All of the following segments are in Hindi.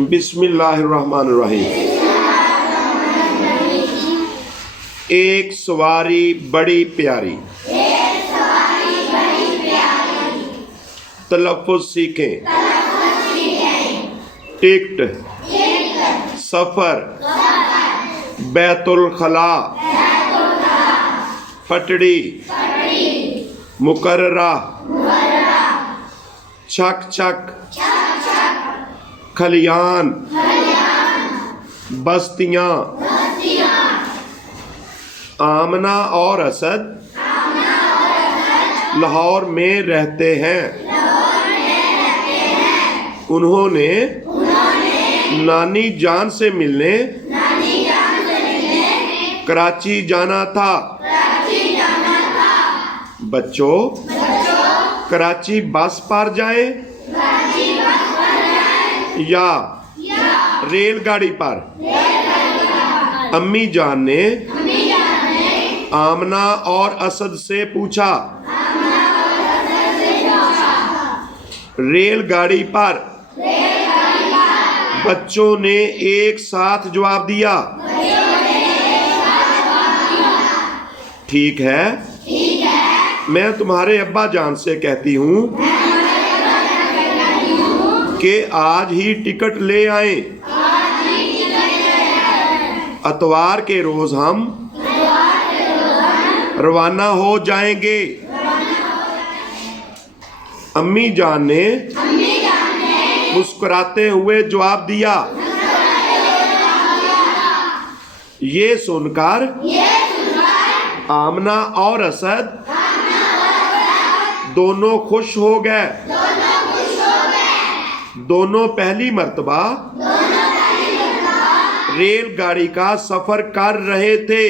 बिस्मिल्लाहिर्रहमानिर्रहीम। एक सवारी बड़ी प्यारी। तलफ़्फ़ुज़ सीखें। टिकट, सफ़र, बैतुल खला, पटड़ी, मुकर्ररा, छक छक, खलियान, बस्तियां। आमना और असद लाहौर में रहते हैं। उन्होंने नानी जान से मिलने कराची जाना था। बच्चों, कराची बस पर जाएं या रेलगाड़ी पर? अम्मी जान ने आमना और असद से पूछा। रेलगाड़ी पर। बच्चों ने एक साथ जवाब दिया। ठीक है, मैं तुम्हारे अब्बा जान से कहती हूँ कि आज ही टिकट ले आए। अतवार के रोज हम रवाना हो जाएंगे। अम्मी जान ने मुस्कुराते हुए जवाब दिया। ये सुनकर आमना और असद दोनों खुश हो गए। दोनों पहली मर्तबा रेलगाड़ी का सफर कर रहे थे।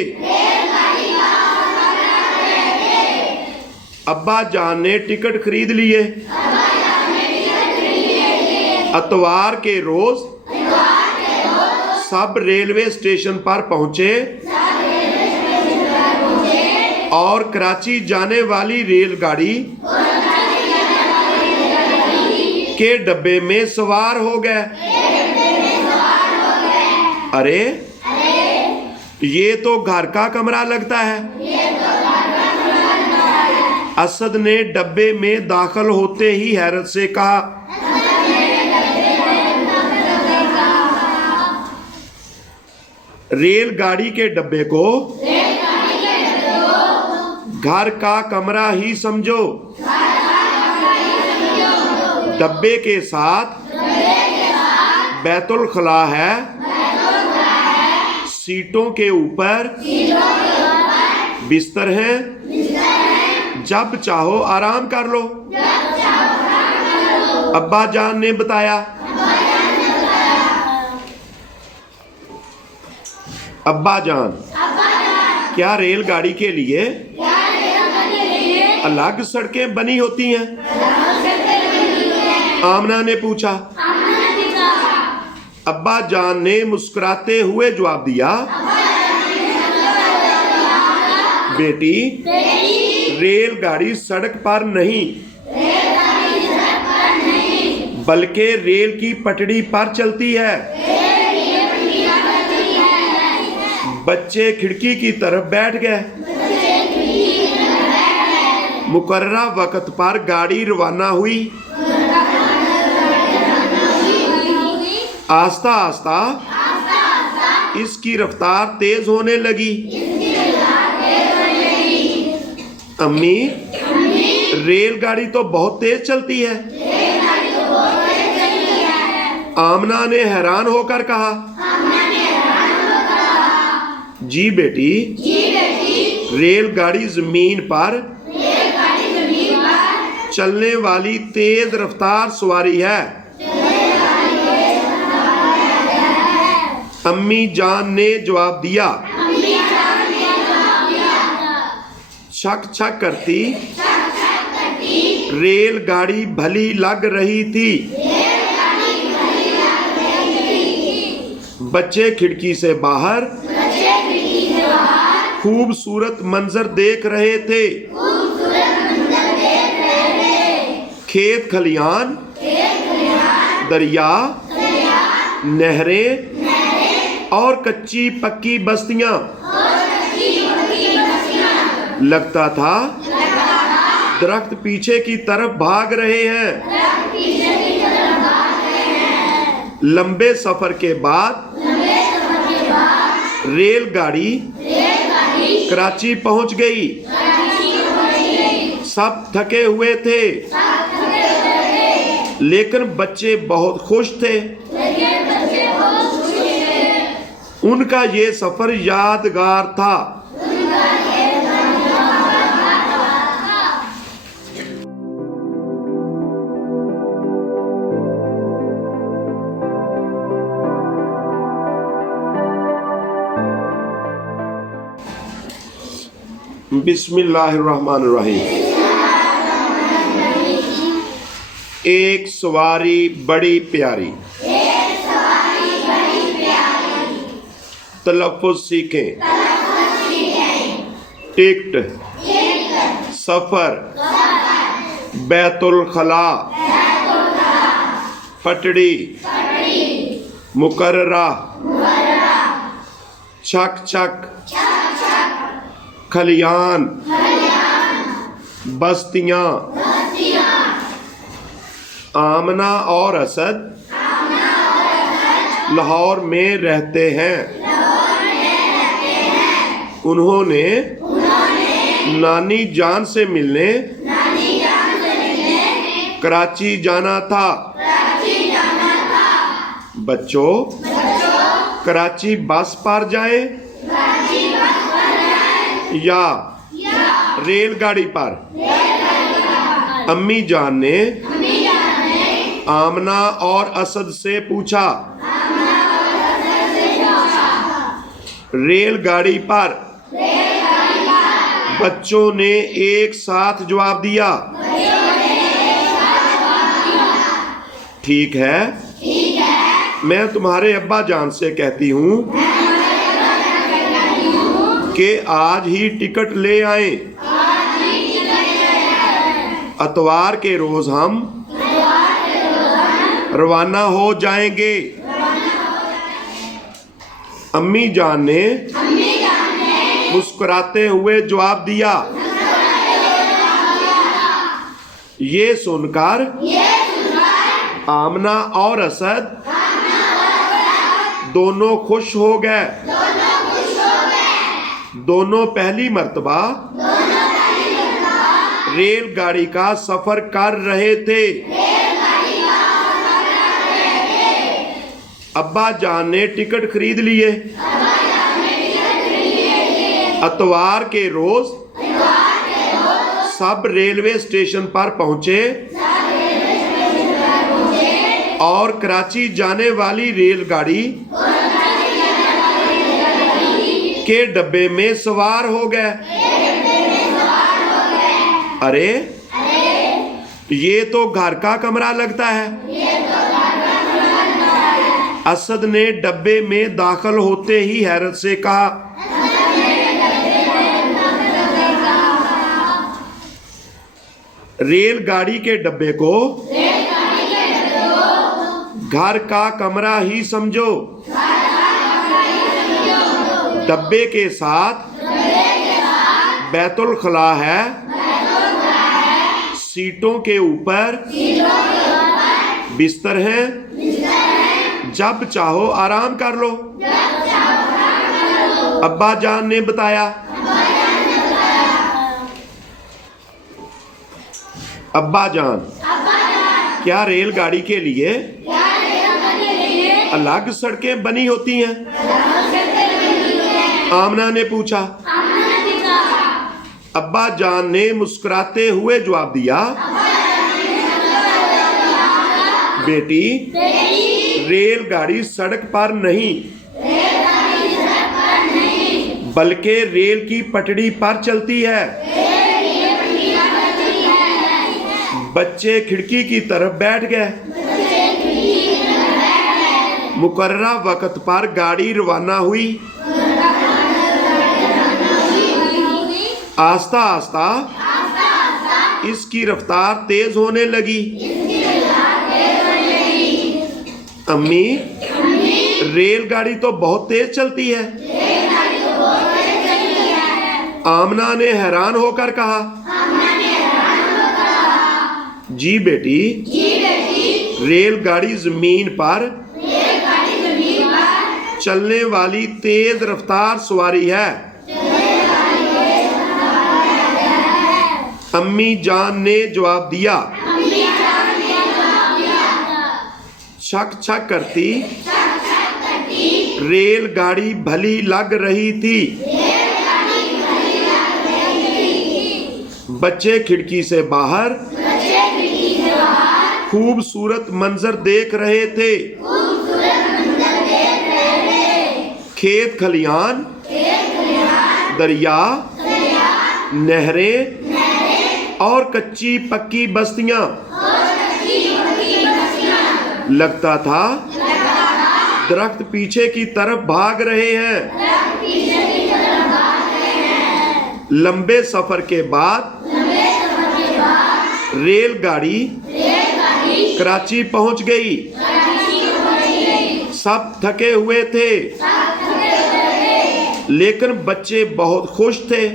अब्बा जान ने टिकट खरीद लिए। अतवार के रोज सब रेलवे स्टेशन पर पहुंचे और कराची जाने वाली रेलगाड़ी के डब्बे में सवार हो गए। अरे, ये तो घर का कमरा लगता है। असद ने डब्बे में दाखिल होते ही हैरत से कहा। रेलगाड़ी के डब्बे को घर का कमरा ही समझो। डब्बे के साथ बैतुल खला है। सीटों के ऊपर बिस्तर हैं। जब चाहो आराम कर लो। अब्बा जान ने बताया। अब्बा जान, क्या रेलगाड़ी के लिए अलग सड़कें बनी होती हैं? आमना ने पूछा। अब्बा जान ने मुस्कुराते हुए जवाब दिया। बेटी, रेलगाड़ी सड़क पर नहीं बल्कि रेल की पटड़ी पर चलती है। बच्चे खिड़की की तरफ बैठ गए। मुकर्ररा वक्त पर गाड़ी रवाना हुई। आस्ता आस्ता इसकी रफ्तार तेज होने लगी। अम्मी, रेलगाड़ी तो बहुत तेज चलती है। आमना ने हैरान होकर कहा। जी बेटी, रेलगाड़ी जमीन पर चलने वाली तेज रफ्तार सवारी है। अम्मी जान ने जवाब दिया। छक छक करती रेलगाड़ी भली लग रही थी। बच्चे खिड़की से बाहर खूबसूरत मंजर देख रहे थे। खेत खलियान, दरिया, नहरें और कच्ची पक्की बस्तियां। लगता था दरख्त पीछे की तरफ भाग रहे हैं। लंबे सफर के बाद रेलगाड़ी कराची पहुंच गई। सब थके हुए थे, लेकिन बच्चे बहुत खुश थे। उनका ये सफर यादगार था। बिस्मिल्लाहिर्रहमानिर्रहीम। एक सवारी बड़ी प्यारी। तलफ़्फ़ुज़ सीखें। टिकट, सफर, बैतुल खला, पटड़ी, मुकर्ररा, छक छक, खलियान, बस्तियां। आमना और असद लाहौर में रहते हैं। उन्होंने नानी जान से मिलने कराची जाना था। बच्चों, कराची बस पर जाएं या रेलगाड़ी पर? अम्मी जान ने आमना और असद से पूछा। रेलगाड़ी पर, बच्चों ने एक साथ जवाब दिया। ठीक है, मैं तुम्हारे अब्बा जान से कहती हूँ कि आज ही टिकट ले आए। अतवार के रोज हम रवाना हो जाएंगे। अम्मी जान ने मुस्कुराते हुए जवाब दिया। ये सुनकर आमना और असद दोनों खुश हो गए। दोनों पहली मर्तबा रेलगाड़ी का सफर कर रहे थे। अब्बा जान ने टिकट खरीद लिए। अतवार के रोज सब रेलवे स्टेशन पर पहुंचे और कराची जाने वाली रेलगाड़ी के डब्बे में सवार हो गए। अरे, ये तो घर का कमरा लगता है। असद ने डब्बे में दाखिल होते ही हैरत से कहा। रेलगाड़ी के डब्बे को घर का कमरा ही समझो। डब्बे के साथ बैतुल खला है। सीटों के ऊपर बिस्तर हैं। जब चाहो आराम कर लो। अब्बा जान ने बताया। अब्बा जान, क्या रेलगाड़ी के लिए अलग सड़कें बनी होती हैं? आमना ने पूछा। अब्बा जान ने मुस्कुराते हुए जवाब दिया। बेटी, रेलगाड़ी सड़क पर नहीं बल्कि रेल की पटड़ी पर चलती है। बच्चे खिड़की की तरफ बैठ गए। मुकर्ररा वक्त पर गाड़ी रवाना हुई। आस्ता आस्ता इसकी रफ्तार तेज होने लगी। अम्मी रेलगाड़ी तो बहुत तेज चलती है। आमना ने हैरान होकर कहा। जी बेटी, रेलगाड़ी जमीन पर चलने वाली तेज रफ्तार सवारी है। अम्मी जान ने जवाब दिया। छक छक करती रेलगाड़ी भली लग रही थी। बच्चे खिड़की से बाहर खूबसूरत मंजर देख रहे थे। खेत खलियान, दरिया, नहरें और कच्ची पक्की बस्तियां। लगता था दरख्त पीछे की तरफ भाग रहे हैं। लंबे सफर के बाद रेलगाड़ी कराची पहुंच गई। सब थके हुए थे, लेकिन बच्चे बहुत खुश थे।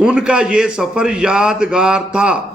उनका ये सफर यादगार था।